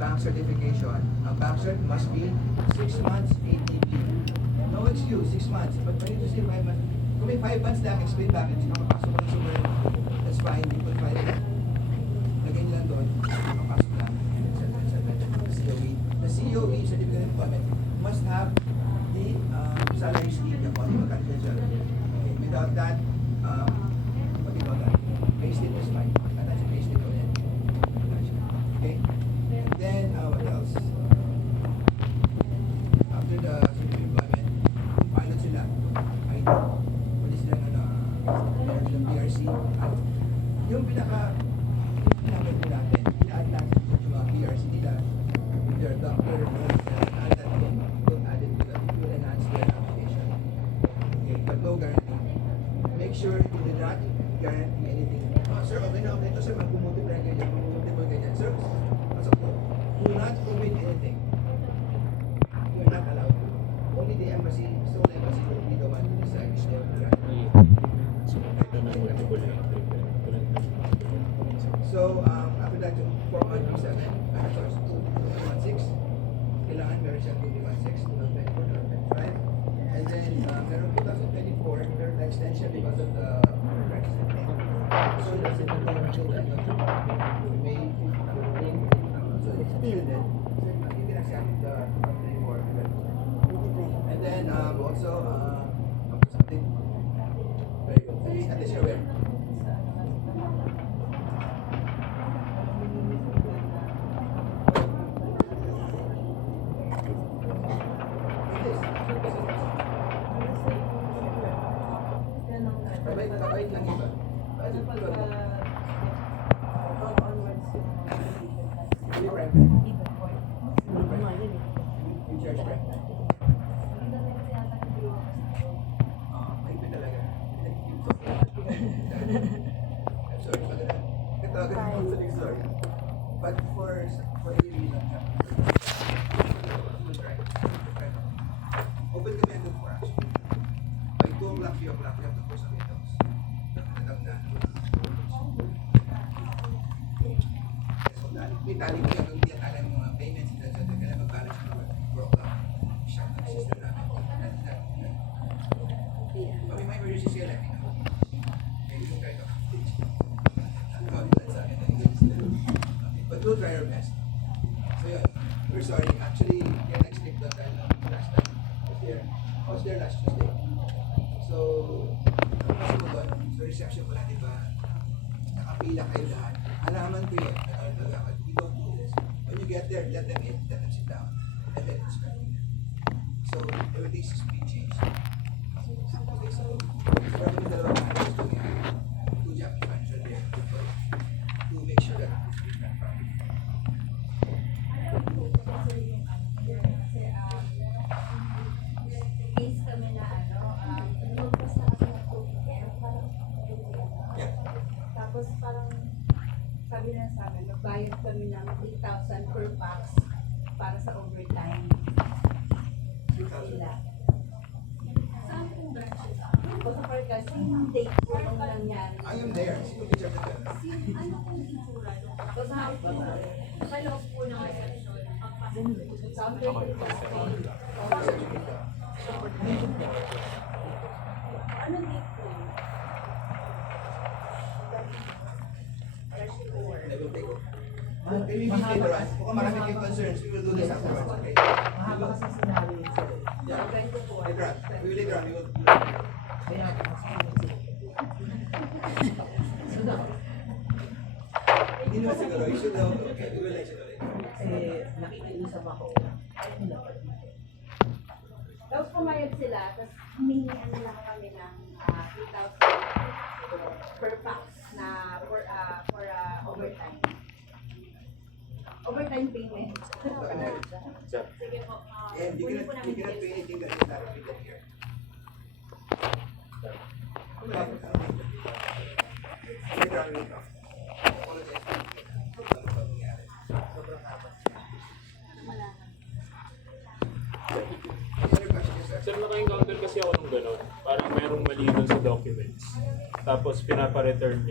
bank certification. Ang bank cert must be 6 months ATP. No excuse, 6 months. But when you say 5 months, kung may 5 months lang, explain bakit. Sino makapasok ko ng super, that's fine, you put 5 months. Lagay nyo lang doon, makapasok lang, etc. The COE. The COE, Certificate of Employment, must have the salary slip, the confidential. Okay, without that, what do you call that? Payslip is fine. That's a payslip ulit. Okay? And then, what else? After the certificate of employment, pilot sila. ID. Pwede silang, meron silang PRC. At yung pinaka-natin, ina-add natin yung mga PRC nila. With their doctor, add that in. Don't add it because it will enhance their application. Okay, but no guarantee. Make sure you do not guarantee anything. Oh, sir, okay na, okay. Ito, sir, mag-multiply ganyan, mag-multiply ganyan. Sir, pasok po. Do not commit anything. You are not allowed to. Only the embassy, sole embassy will be the one to decide if they will grant. So, after that, yung Form 137, sorry, 216, kailangan meron siyang 216, 2024, 2025. And then, meron 2024, meron na extension because of the Brexit. So, that's it. May, so it's extended. So, you can accept the 2024. And then, also, something very good. At least you're aware. Kabait lang iba. But for any reason, open kami hanggang 4 actually. By 2 o'clock, 3 o'clock, we have to close the windows. May tali ko yung hindi at alam mga payments, etc. Kaya mag-balance siya naman 4 o'clock. Siya ang system namin. Kami may emergency sila. Okay, yung kayo. But we'll try our best. So yun, we're sorry. Actually, yung next trip doon tayo last time. I was there last Tuesday. So, kasi mo doon, sa reception ko lang, di ba? Nakapila kayo lahat. Alaman ko yun. We don't do this. When you get there, let them in, let them sit down. And then inspect them. So, everything's speed change. Okay, so, parang yung dalawang managers doon yan. 2 Japanese managers there. To make sure that it's done properly. Case kami na lumagpas na kasi ng COVID parang tapos parang sabi na sa amin, magbayad kami ng 8,000 per pax para sa overtime. Sila. Saan kong branches? O sa Parkas, yung date ko nung nangyari. I am there. Sino teacher ka dyan? Ano kung itsura? O sa loob po ng reception. Sa anong date po? I will take over. Maybe we later on. Kung marami kayong concerns, we will do this afterwards. Okay? Mahaba kasi sinabi yun sir. Yeah. Later on. We will later on. We will. Kaya kasi Hindi naman siguro. You should know. Okay, we will let you know later. kasi nakikiusap ako. Tapos pumayag sila, tapos humingian nila kami ng 8,000 per pax na for overtime. Overtime payment. Sige po. And you kunin po cannot namin pay details. anything that is not written here. Later on, we will talk. Apologize. Ano ba nangyari? Sobrang haba. Any other questions, sir? Sir, naka-encounter kasi ako ng gano'n. Parang merong mali dun sa documents. Tapos pinapa-return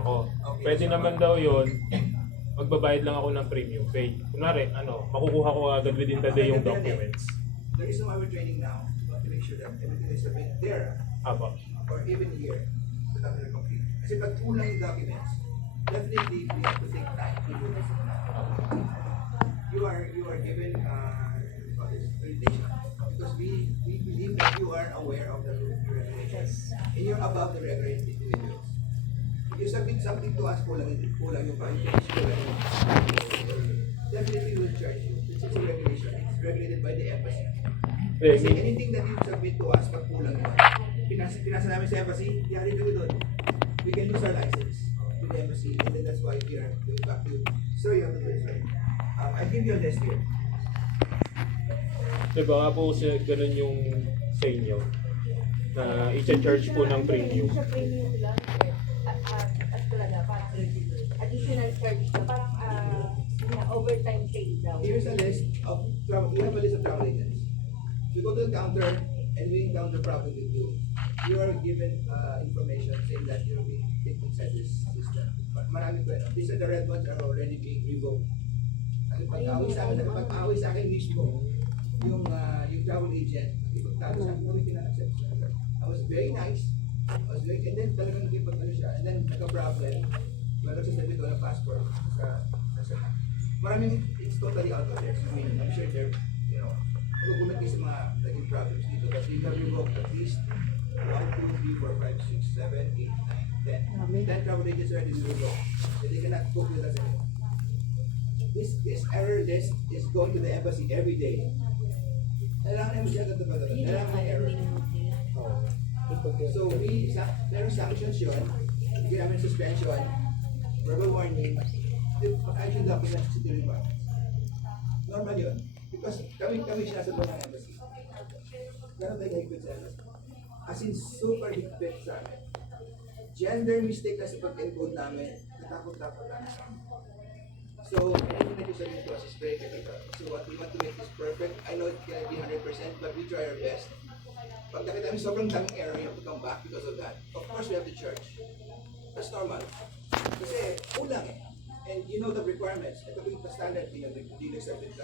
ako. Okay, Pwede so, naman daw yun, magbabayad lang ako ng premium pay. Kunwari, makukuha ko agad within the day yung documents. The reason why we're training now, we want to make sure that everything is submitted there, Apo. or even here, the document complete. Kasi pag kulang yung documents, definitely we have to take time to do this. You are given accreditation because we believe that you are aware of the regulations and you're above the regular individuals. If you submit something to us, kulang yung qualification, definitely will charge you. This is a regulation. It's regulated by the embassy. Kasi anything that you submit to us, pag kulang yun, pinasa namin sa embassy, yari kami doon. We can lose our license with the embassy, and then that's why we are going back to, so you have to do this right. I give you a list here. Diba nga po ganun yung sa inyo na i-charge po ng premium. Hindi siya premium lang. At talaga, parang additional charge na parang overtime pay daw. Here's a list of travel. We have a list of travel agents. You go to the counter and we encounter problem with you. You are given information saying that you're being taken inside this system. But marami ko, these are the red ones are already being revoked. Kasi pag-away sa akin mismo, yung travel agent, ipagtalo sa akin, kami tina-accept siya. I was very nice. And then talagang nagipag-ano siya. And then nagka-problem. Meron siya sabi ko ng passport sa maraming, it's totally out of there. I mean, I'm sure they're, magugulat kayo sa mga naging problems dito. But we have revoked at least 1, 2, 3, 4, 5, 6, 7, 8, 9, 10. 10 travel agents already revoked. So they cannot book with us anymore. This error list is going to the embassy every day. Kailangan embassy agad na ba? Kailangan may error. So meron sanctions yun, bigyan namin suspension, verbal warning, pag-action documents sa deliver. Normal yun. Because kami sinasabot ng embassy. Ganun tayo higpit sa embassy. As in, super higpit sa amin. Gender mistake na sa pag-encode namin, natakot-takot namin. So, anything that you submit to us is very critical. So, what we want to make this perfect. I know it can't be 100%, but we try our best. Pag nakita namin sobrang daming error, you have to come back because of that. Of course, we have to charge. That's normal. Kasi, kulang eh. And you know the requirements. Ito yung standard, hindi nag-submit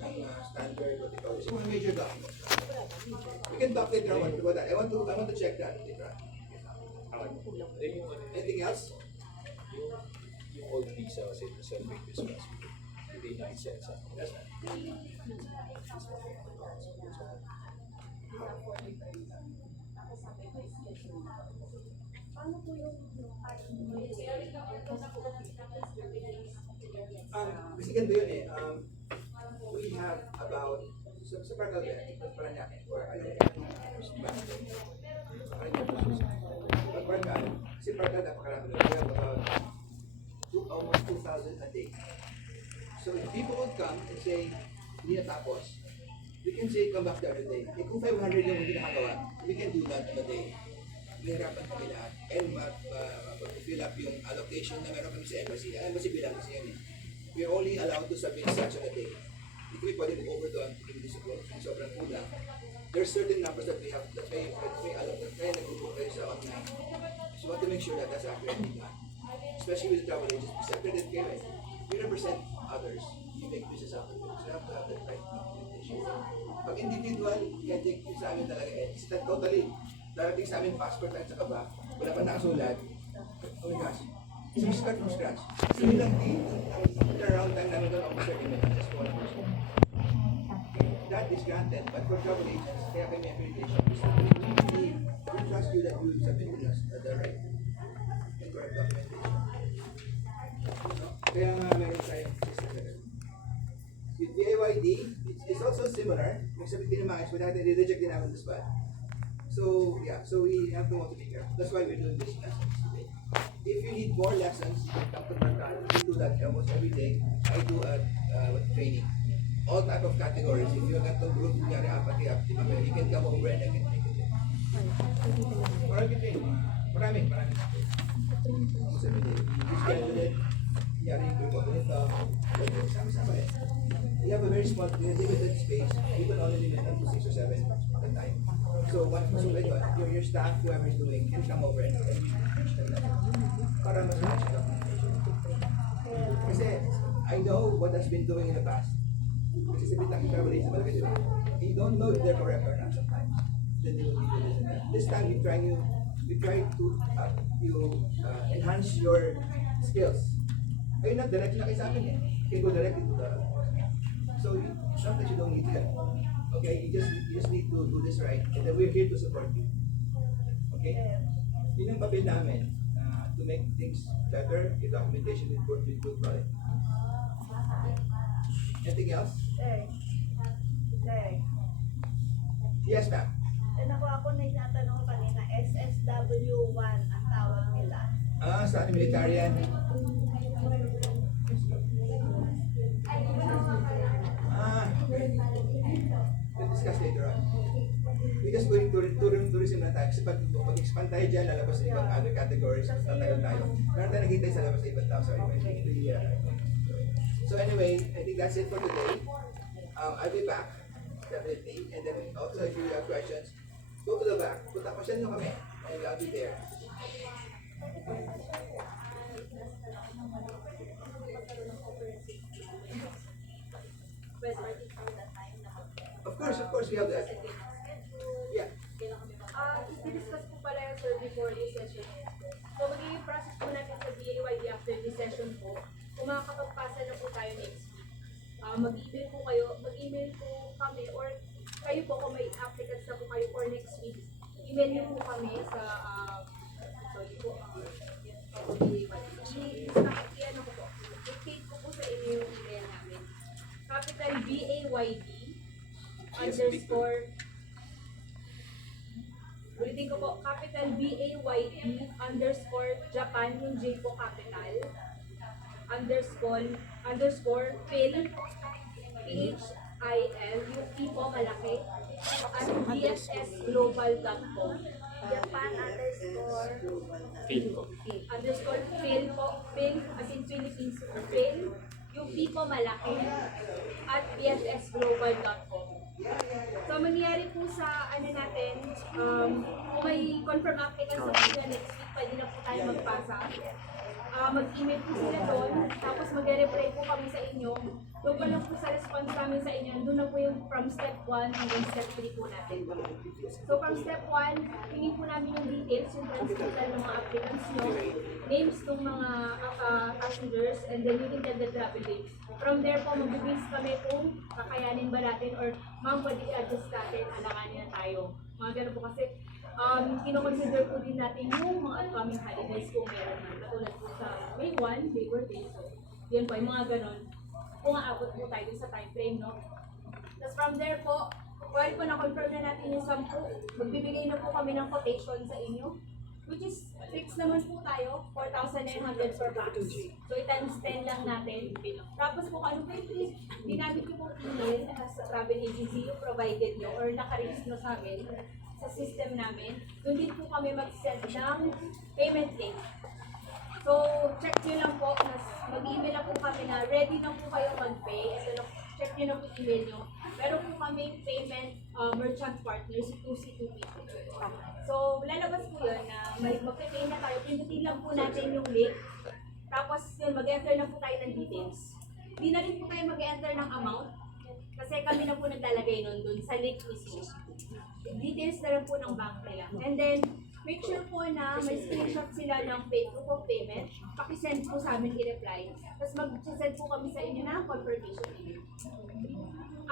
ng standard, what they call it. Yung mga major documents. We can talk later on about that. I want to check that later on. Anything else? Yung old visa kasi ito sa previous passport. Hindi na i-set sa That's right. Kasi ganito yun eh. We have about, sa Parkal yan, para niya, or alam niya, pag Parkal, kasi Parkal napakarami lang. We have about almost 2,000 a day. So if people would come and say, hindi natapos, we can say, come back the other day. Eh kung 500 yung hindi nakagawa, we can do that on a day. Mahirapan kami lahat. And fill up yung allocation na meron kami sa embassy. Ang embassy bilang kasi yan eh. We are only allowed to submit such on a day. Hindi kami pwede mag-overdo kung hindi sobrang kulang. There are certain numbers that we have that may allocate, kaya nag-book kayo sa online. So we want to make sure that that's accurately done. Especially with the travel agents, we separate kayo eh. We represent others. We make business out of it. So you have to have that right documentation. Pag individual, can't take yung sa amin talaga eh. It's that totally, darating sa amin passport at saka ba, wala pa nakasulat. Oh my gosh. So we start from scratch. So yun lang ang turnaround time namin doon, officer email, just one person. That is granted, but for travel agents, kaya kami accreditation. We trust you that you will submit with us the right and correct documentation. Kaya nga meron tayong system na ganun. With BAYD, it's also similar. Nagsabit din naman, so i-reject din namin the spot. So, yeah, so we have to want to be careful. That's why we're doing this lessons today. If you need more lessons, you can come to Marcano. We do that almost every day. I do training. All type of categories. If you got the group, you can come over and I can take it. Marami. Almost every day. You schedule it. Yari yung group of it. Sama-sama eh. We have a very small, limited space. We can only limit up to 6 or 7 at a time. So once your staff, whoever is doing, can come over and reach them. Para mas match documentation. Kasi I know what has been doing in the past. Kasi sa bitang travel sa Malaki, di ba? You don't know if they're correct or not sometimes. Then they will be this and that. This time we try to enhance your skills. Ayun na, direct na kayo sa amin eh. You can go directly to the... So sometimes you don't need that. Okay, you just need to do this right, and then we're here to support you. Okay? Yun ang papel namin, to make things better, your documentation will work with good product. Anything else? Yes, ma'am. Ako na inatanong ko kanina, SSW1 ang tawag nila. Sa ating military yan. We'll discuss later on. We just going to tourism na tayo. Kasi pag-expand tayo dyan, lalabas sa ibang other categories, tatagal tayo. Meron tayo naghintay sa labas sa ibang tao. So anyway, I think that's it for today. I'll be back, definitely. And then also, if you have questions, go to the back. Punta question nyo kami. And I'll be there. Of course, we have that. Yeah. I-discuss po pala yung sir before this session. So, magiging process po natin sa BAYD after this session po. Kung makakapagpasa na po tayo next week. Mag-email po kayo, mag-email po kami, or kayo po kung may applicants na po kayo for next week. Email niyo po kami sa, sorry po, i-ano ko po. I-take ko po sa inyo yung email namin. Capital BAYD underscore, ulitin ko po, capital BAYD underscore Japan, yung J po capital, underscore PHIL, PHIL, yung P po malaki, at dssglobal.com. Japan underscore PHIL po, PHIL as in Philippines, PHIL, yung P po malaki, at dssglobal.com. So, mangyayari po sa ano natin, kung may confirm applicants sa video next week, pwede na po tayo magpasa. Mag-email po sila doon, tapos mag-reply po kami sa inyo. Doon pa lang po sa response namin sa inyo, doon na po yung from step 1 hanggang step 3 po natin. So, from step 1, hingin po namin yung details, yung transcriptal ng mga applicants nyo, names ng mga passengers, and then yung intended travel dates. From there po, mag-base kami kung kakayanin ba natin or ma'am, pwede i-adjust natin, alanganin na tayo. Mga ganun po kasi, kinoconsider po din natin yung mga upcoming holidays kung meron man. Katulad po sa May 1, Labor Day. So, yun po, yung mga ganun. Kung aabot po tayo sa time frame, no? Tapos from there po, while po na-confirm na natin yung 10, magbibigay na po kami ng quotation sa inyo. Which is, fix naman po tayo, 4,900 per box. So, i-times 10 lang natin. Tapos po, ano po yung ginamit ko pong email sa travel agency yung provided nyo or naka-register sa amin sa system namin. Doon din po kami mag-send ng payment link. So, check nyo lang po, mag-email na po kami na ready na po kayo mag-pay. So, check nyo na po email nyo. Meron po kami payment merchant partners, 2C2P. So, lalabas po yun na mag-pay na tayo. Pindutin lang po natin yung link. Tapos, yun, mag-enter na po tayo ng details. Hindi na rin po tayo mag-enter ng amount. Kasi kami na po naglalagay nun dun sa link mismo. Details na lang po ng bank nila. And then, make sure po na may screenshot sila ng proof of payment. Pakisend po sa amin i-reply. Tapos mag-send po kami sa inyo ng confirmation email.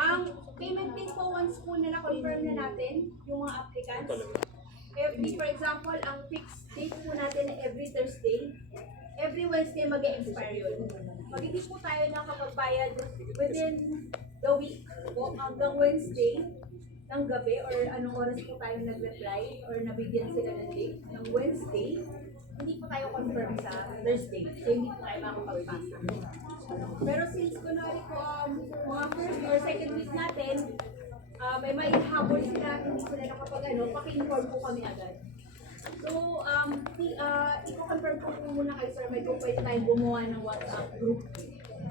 Ang payment din po once po na na-confirm na natin yung mga applicants. For example, ang fixed date po natin every Thursday. Every Wednesday mag-e-expire yun. Pag hindi po tayo nakapagbayad within the week po hanggang Wednesday ng gabi or anong oras po tayo nag-reply or nabigyan sila ng date ng Wednesday, hindi po tayo confirm sa Thursday. So hindi po tayo makapagpasa. Pero since kunwari po mga first or second week natin, may habol sila, hindi sila nakapag-ano, paki-inform po kami agad. So, i-confirm po muna kayo sir, may kung pwede tayong gumawa ng WhatsApp group.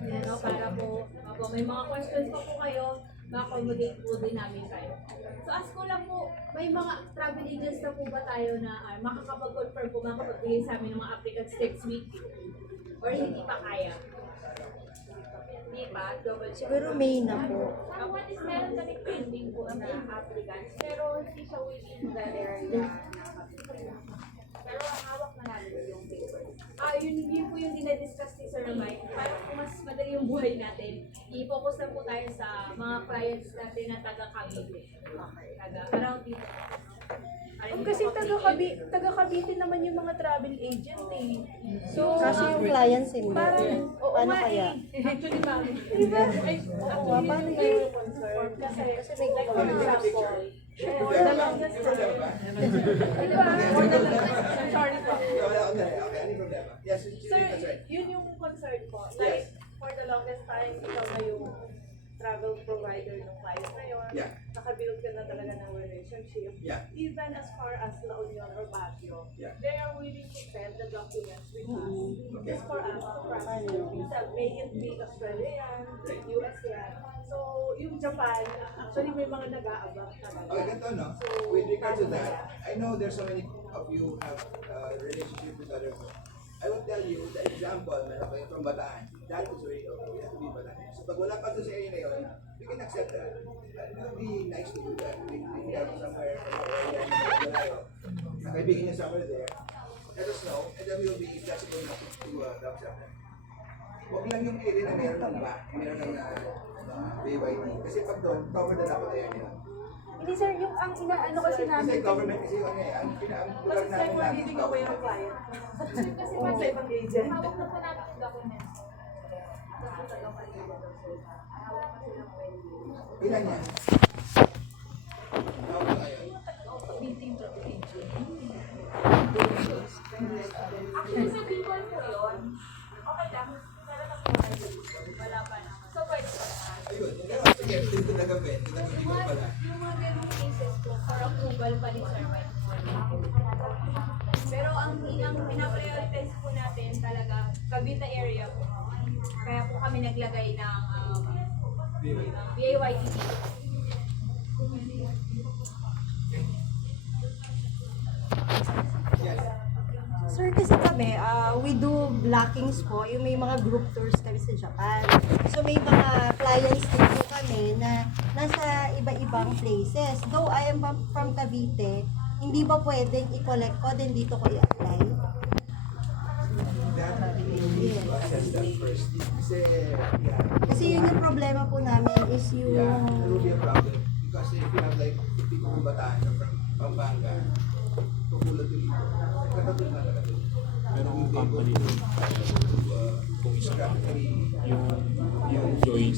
Yan, no? Para po, may mga questions pa po kayo, ma-accommodate po din namin kayo. So, ask ko lang po, may mga travel agents na po ba tayo na makakapag-confirm po, makakapagbigay sa amin ng mga applicants next week? Or hindi pa kaya? double check. Siguro May na po. Meron kami pending po na applicants, pero hindi siya within the area na kami. Pero ang hawak na namin yung paper. Yun po yung dinadiscuss ni Sir Mike. Para kung mas madali yung buhay natin, i-focus na po tayo sa mga clients natin na taga-Cavite. Around dito. Kasi taga-Cavite naman yung mga travel agent eh. So, Kasi yung clients hindi. parang, oo Paano nga kaya? eh. Actually, ma'am. Diba? Oo nga, paano yun? Kasi may like for example, Yung for the longest time. Diba? For the longest, sorry po. Okay, ano yung problema? Yes, Sir, that's right. yun yung concern ko. Like, for the longest time, ikaw na yung travel provider ng client na yun. Yeah. Nakabuild ka na talaga ng relationship. Yeah. Even as far as La Union or Baguio, Yeah. they are willing to send the documents with us. Okay. Just for us to process your visa. May it be Australian, US yan. So, yung Japan, actually may mga nag-aabang talaga. Okay, ganito, no? With regard to that, I know there's so many of you have relationship with other I will tell you the example, meron kayo from Bataan. That is where you have to be Bataan. So pag wala pa doon sa area na yun, you can accept that. It will be nice to do that. If you have somewhere from the area na malayo, nakaibigan niyo somewhere there, let us know, and then we'll be flexible enough to accept that. Huwag lang yung area na meron ng back, meron ng BYD. Kasi pag doon, cover na dapat area nila. Hindi sir, yung ang inaano kasi Kasi namin, government kasi yung ang lugar kasi namin like we're giving away our client. Kasi Sa ibang agent. hawak na po namin yung documents. Ilan yan? Tawag na kayo. Actually, sa people po yun, okay lang. Meron na po tayo. Wala pa na. So, pwede pa na. Ayun, sige, dito na gabi, dito na gabi pala. Yung mga ganung cases po, for approval pa ni Sir Mike. Pero ang pinaprioritize po natin talaga, Cavite area po. Kaya po kami naglagay ng BAYD. Sir, kasi kami, we do blockings po. Yung may mga group tours kami sa Japan. So may mga clients din po kami na nasa iba-ibang places. Though I am from Cavite, hindi ba pwedeng i-collect ko din dito ko i-apply? Need to assess that first. Kasi, yeah, Kasi yun yung problema po namin is yeah, there will yung... be a problem. Because if you have like people from Bataan or from Pampanga, pupulot yung dito. Katapos na talaga. Pero kung company to geographically yung join,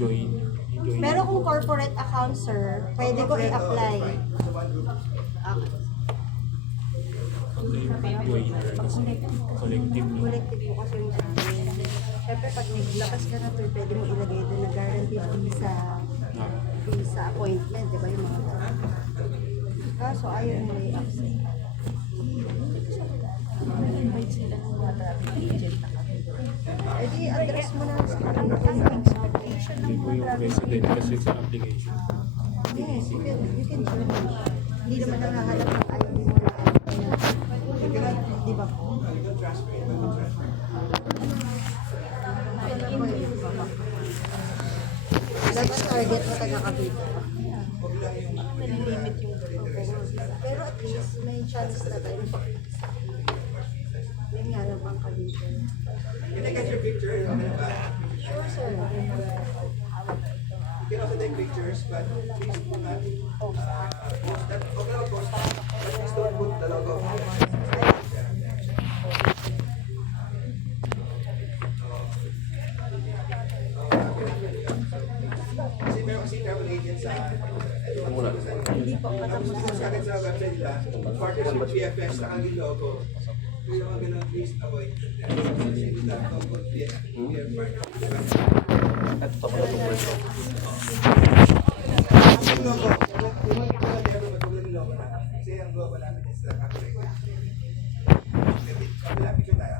join. Pero kung corporate account, sir, pwede ko i-apply. sa one group. Joiner kasi collective no? Collective po kasi yung sabi. Siyempre, pag naglakas ka na to, pwede mo ilagay doon na guaranteed visa appointment, di ba yung mga ganun. Kaso ayaw mo i-accept. Eh di, address mo na sa kanila. Hindi po yung resident kasi sa application. Yes, you can change. Hindi naman nangahalap ng ID mo na di ba po? You don't transfer it, but you transfer it. Dapat target mo taga-Cavite. Huwag lang yung Limit yung pero at least may chance na tayo. May nga lang bang Cavite. Can I get your picture? Sure, sir. You can also take pictures, but please do not post that. Okay, I'll post that. But please don't put the logo. Kasi meron kasi travel agents sa Hindi po matapos na. sa akin sa website nila, partners with PFS, saka yung logo. So yung mga ganun, please avoid. Kasi nila, don't put PFS partners. Yung logo, yung mga kapatid, never matulad yung logo namin. Kasi ang logo namin is accurate. Wala picture tayo.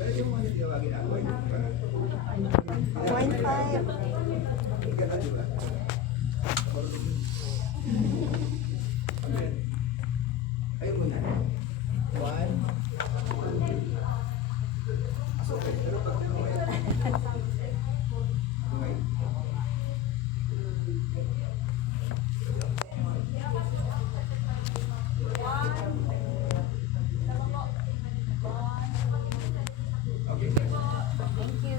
Pero yung mga tinawagin ako, 5. Ika na, di ba? Okay. Ayun muna. 1. Okay. Okay. Okay. Thank you.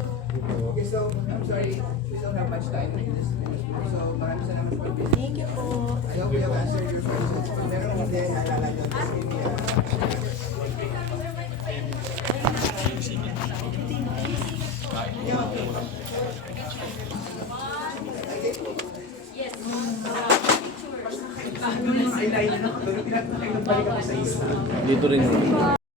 Okay, so I'm sorry, we don't have much time in this. So maraming salamat sa pagpili. Thank you po. I hope we have answered your questions. Kung meron hindi, alala nyo, just give me a... Yes. Eyeliner na, pinag-balik ako sa isa. Dito rin.